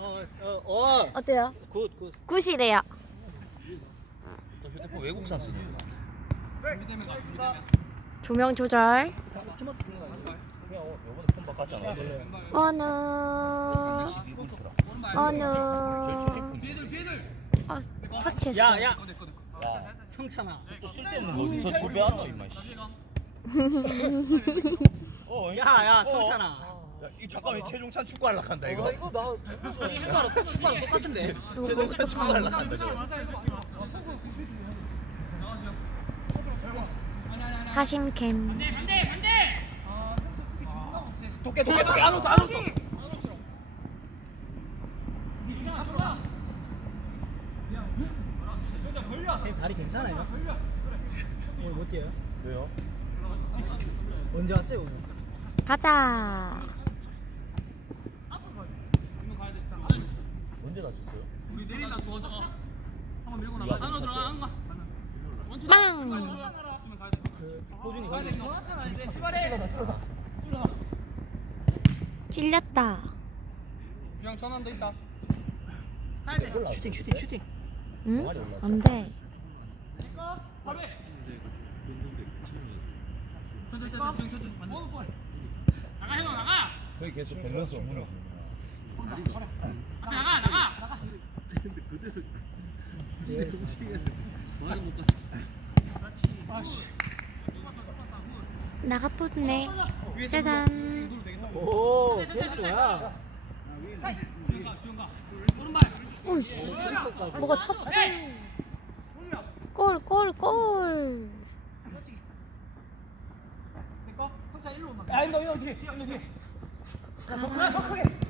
어, 어, 어. 어때요? 굿, 굿. 굿이래요. 너 휴대폰 외국산 쓰는 거. 조명 조절. 키머스 쓰는 거 아니야? 그냥 어, 요번에 폰 바꿨잖아. 어제. 어느 12 울트라. 어느. 아 터치했어. 야, 야. 야, 성찬아. 또 쓸데없는 거 어디서 주배하노 임마. 씨. 어, 야, 야, 성찬아. 야, 이 잠깐만 최종찬 축구 하려 한다 이거. 어, 이거 나 추가로 추가로 똑같은데. 최종찬 축구 하려 한다 저거. 사심캠. 도깨 도깨 도깨 안 오죠 안 오죠. 다리 괜찮아요? 오늘 못 뛰어요? 왜요? 언제 왔어요 오늘? 가자. 언제 다쳤어요? 빵. 그 호준이 거기 찔렸다. 슈팅 슈팅 슈팅. 응? 안 돼. 거기 계속 밸런스 없는 거. 나가붙네. 짜잔. 오, 페이스야. 우씨. 뭐가 쳤어. 골, 골, 골. 야, 이거 이거 뒤에, 이거 뒤에. 오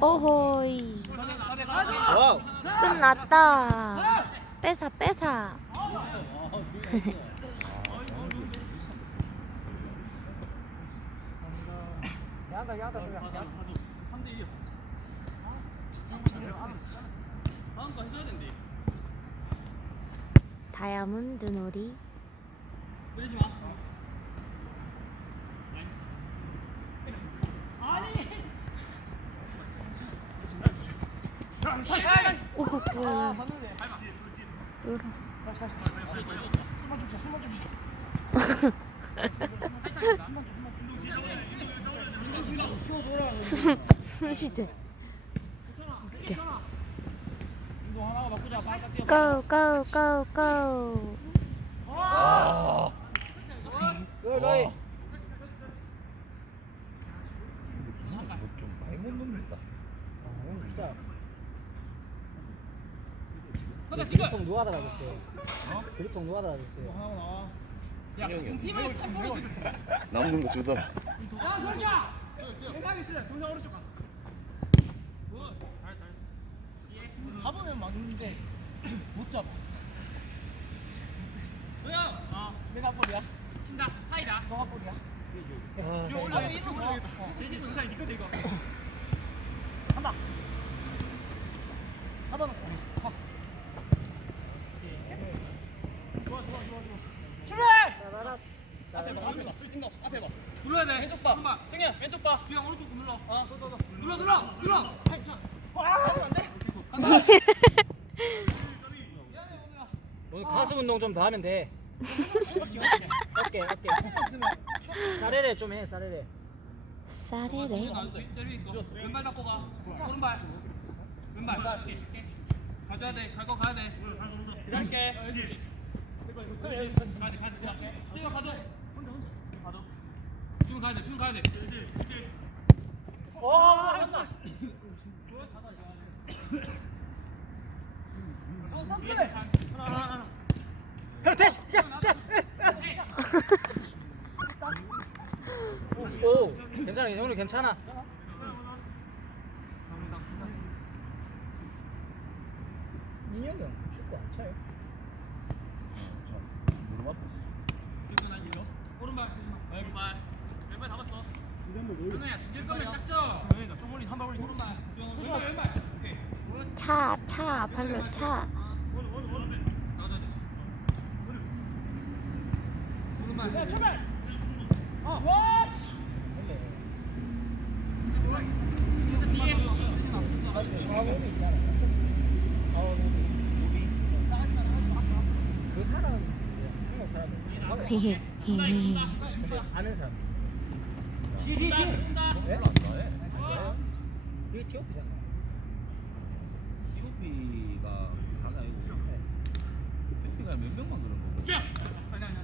오호이. 와우. 끝났다. 뺏어, 뺏어. 야다 야다 그 냥. 야. 다이아몬드 놀이. 오호, 꿀. 요라. 숨, 숨 쉬지. 고, 고, 고, 고. 너희 너희. 좀 많이 못 넣는다. 오늘 진짜. 그립톡 누가 달아줬어요? 그립톡 누가 달아줬어요? 남는 거 주더라. 잡으면 맞는데 못 잡아. 뭐야? 아, 내가 볼이야. 친다. 사이다. 너가 볼이야. 아, 올라 이쪽 올라. 돼지 정상이 니거 대고. 한다. 잡아놓고. 가. 좋아 좋아 좋아 좋아. 출발! 나라. 앞에 봐. 눌러야 돼. 왼쪽 봐. 승현 왼쪽 봐. 주영 오른쪽 눌러. 어. 눌러 눌러 눌러. 아, 하면 안 돼. 오늘 가슴 운동 좀 더 하면 돼. 어깨 어깨. 사레레 좀 해, 사레레. 싸레레. 왼발 잡고 가. 오른발. 왼발. 가져야 돼. 갈거 가야 돼. 기다릴게. 가야 돼. 가야 돼. 가져. 가야 돼, 수비 가야 돼. 형 대시. 야, 오, 괜찮아, 형님 괜찮아. 인형이 축구 안 차요? 오른발. 차, 차, 발로 차. 그 사람 상호 사람. 아는 사람 지지지 쏜다. 예? 별로 안 좋아해. 그게 티오피잖아 티오피가 다가 아니고 티오피가 몇 명만 그런 거고. 쭉. 아니 아니.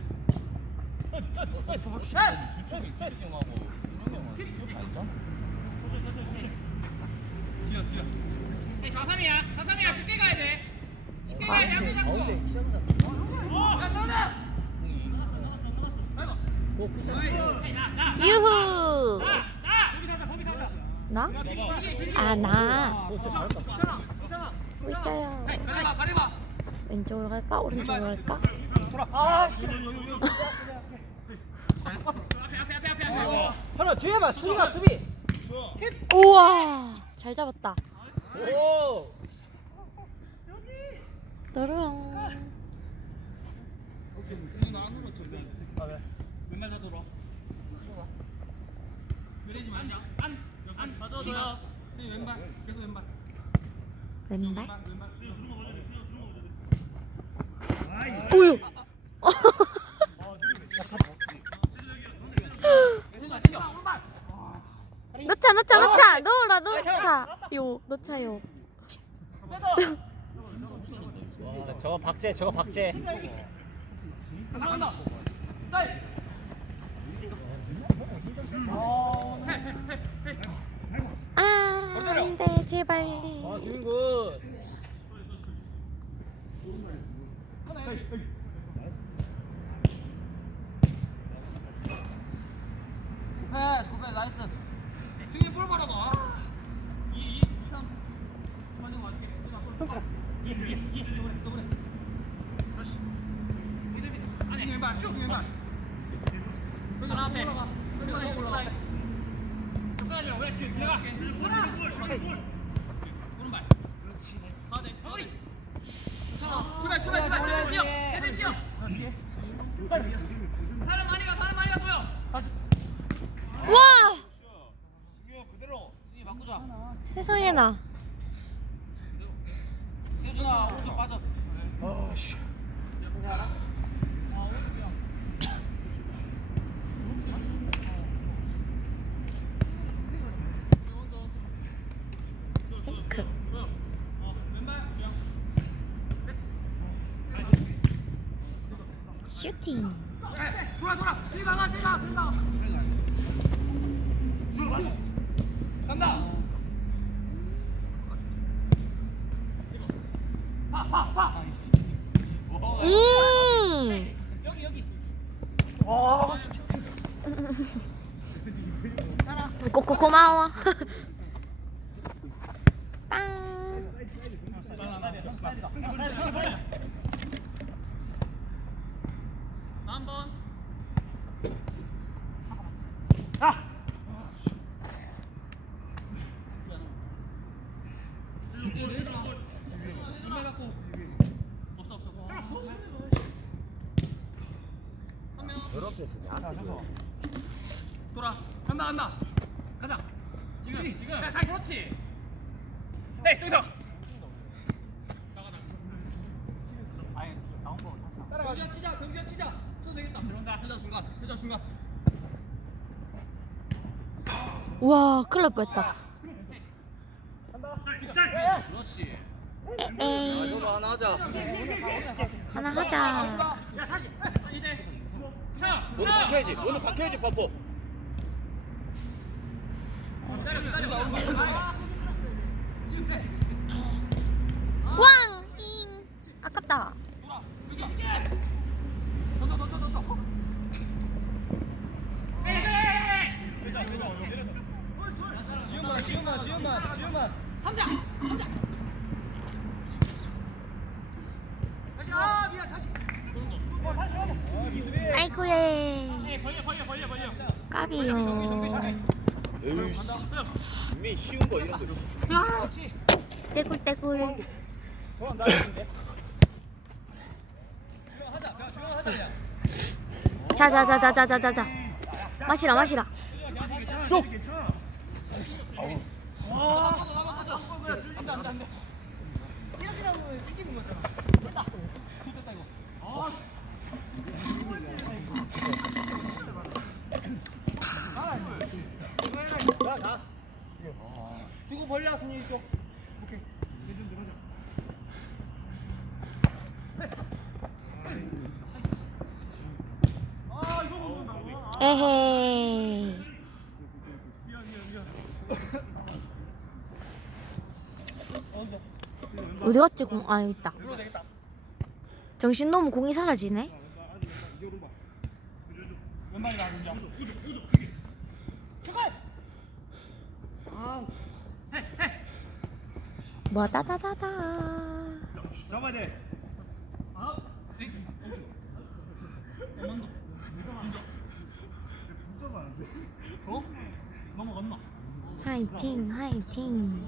주축이 기rik 형하고 이런 형은 티오피 아니잖아. 뒤어 뒤어. 에이 4-3이야. 4-3이야. 쉽게 가야 돼. 쉽게 가야 돼. 한번 잡고. 유후! 나? 아, 나. 가려봐. 왼쪽으로 갈까? 오른쪽으로 갈까? 현아 뒤에 봐 수비가 수비 우와! 잘 잡았다. 오 또르렁. 왼발 다 돌아. 내리지 마. 안. 안. 맞아줘요. 왼발. 계속 왼발. 왼발? 왼발. 보유! 넣자, 넣자, 넣자! 넣어라, 넣자! 요, 넣자요. 와 저거 박제 저거 박제 나간다. 사이. 아, 안 돼, 제발. 아 주인군 구패 구패 나이스. 승희 볼 바라봐. 2 2 3. 완전 맛있게. 뒤에 뒤에 뒤에 또 그래 또 그래. 다시. 미드 미드. 안에 왼발 쭉 왼발. 하나 앞에. 올라가. 올라가. 출발 출발 출발 출발 뛰어. 애들 뛰어. 사람 많이 가 사람 많이 가 보여. 와! 승희 그대로. 승희 바꾸자. 세상에 나. 세준아 오른쪽 빠져. 아씨 핑크. 슈팅. 돌아 돌아. 세가 가 세가 세가. 간다. 음! 여기 여기. 와 진짜 고고 고마워. 빵. 한 번. 왼발 갖고. 없어 없어. 한 명. 돌아. 간다 간다. 가자. 지금 지금. 야, 잘 그렇지. 네 저기서. 아예 나온 거 병지야 치자. 병지야 치자. 와, 큰일 날 뻔했다. 에에. 하나 하자. 하나 하자. 오늘 차. 박혀야지. 오늘 박혀야지 파포. 기다려 기다려. 기다려. 왕! 잉! 아깝다. 던져 던져 던져. 지훈만 지훈만 지훈만 지훈만 삼자. 삼자. 까비요. 에이 분명히 쉬운 거 이런 거 떼굴떼굴. 자자자자자자자자. 마시라 마시라. 주고 벌려 승리 쪽. 에헤이. 어디 갔지 공? 아 여기 있다. 정신 너무 공이 사라지네. 뭐 따다다다. 잡아야 돼. 어? 넘어갔나? 화이팅 화이팅.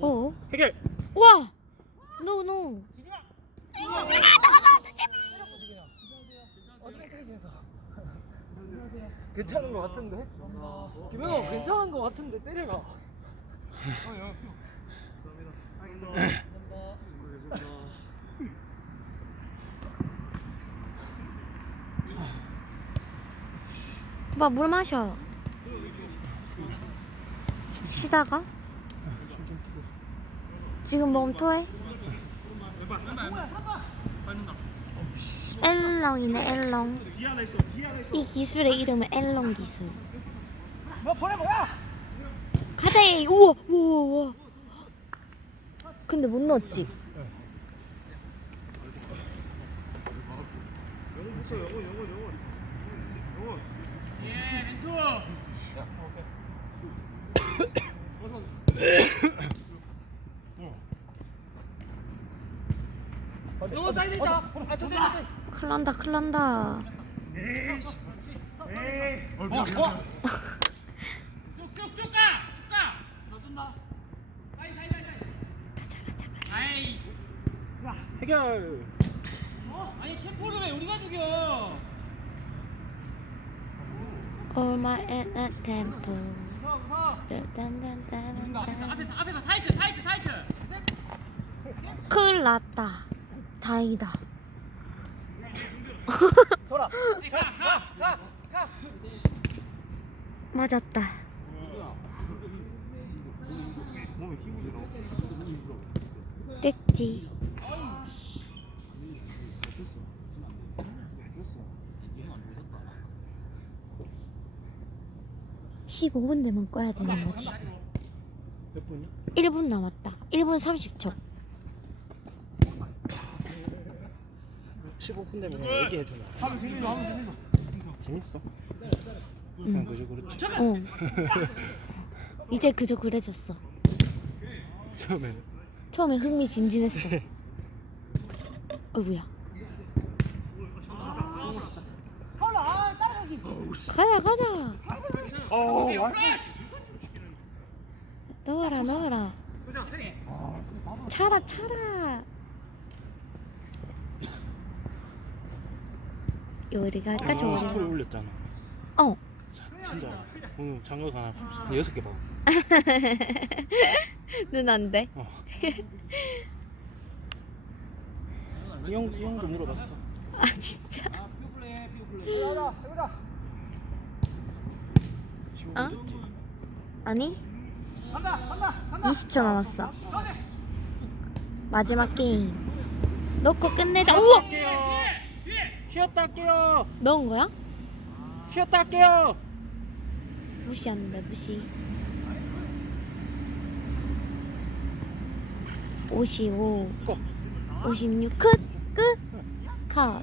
오. 해결. 우와. 노 노. 괜찮은 거 같은데? 김현호 괜찮은 거 같은데 때려라. 오빠 물 마셔. 쉬다가? 지금 몸 토해? 엘렁이네 엘렁. 이 기술의 이름은 엘렁 기술. 가자 얘. 우와 우와 우와. 근데 못 넣었지? 영어 사이드 있다. 아, 저 사이드. 큰일 난다 큰일 난다. 어. 쭉쭉쭉 가. 쭉 가. 가자 가자 가자. 아이. 해결 어? 아니 템포를 왜 우리가 죽여? All my at a tempo. 앞에서 딴딴딴딴딴. 앞에서 앞에서 타이트 타이트 타이트. 큰일 났다. 다행이다. 돌아. 가가가 가. 맞았다. 뗐지. 15분 되면 꺼야 되는 거지. 몇 분이? 1분 남았다. 1분 30초. 15분 되면 얘기해 주나 하면 재밌어 하면 재밌어. 재밌어 그냥 그저 그렇지 어. 이제 그저 그래졌어. 처음에 처음에 흥미진진했어. 어이구야. 가자 가자. 어 넣어라 넣어라. 차라 차라. 요리가 할까 스토리 저리. 올렸잖아 어. 자, 진짜 오늘 하나 한 여섯 개 봐. 눈안 돼. 이 형, 이 형도 물어봤어. 아 진짜. 15분 어? 됐지. 아니? 20초 남았어. 마지막 게임. 넣고 끝내자. 우와! 쉬었다 할게요. 넣은 거야? 쉬었다 할게요. 무시한다 무시. 55 56 끝! 끝! 컷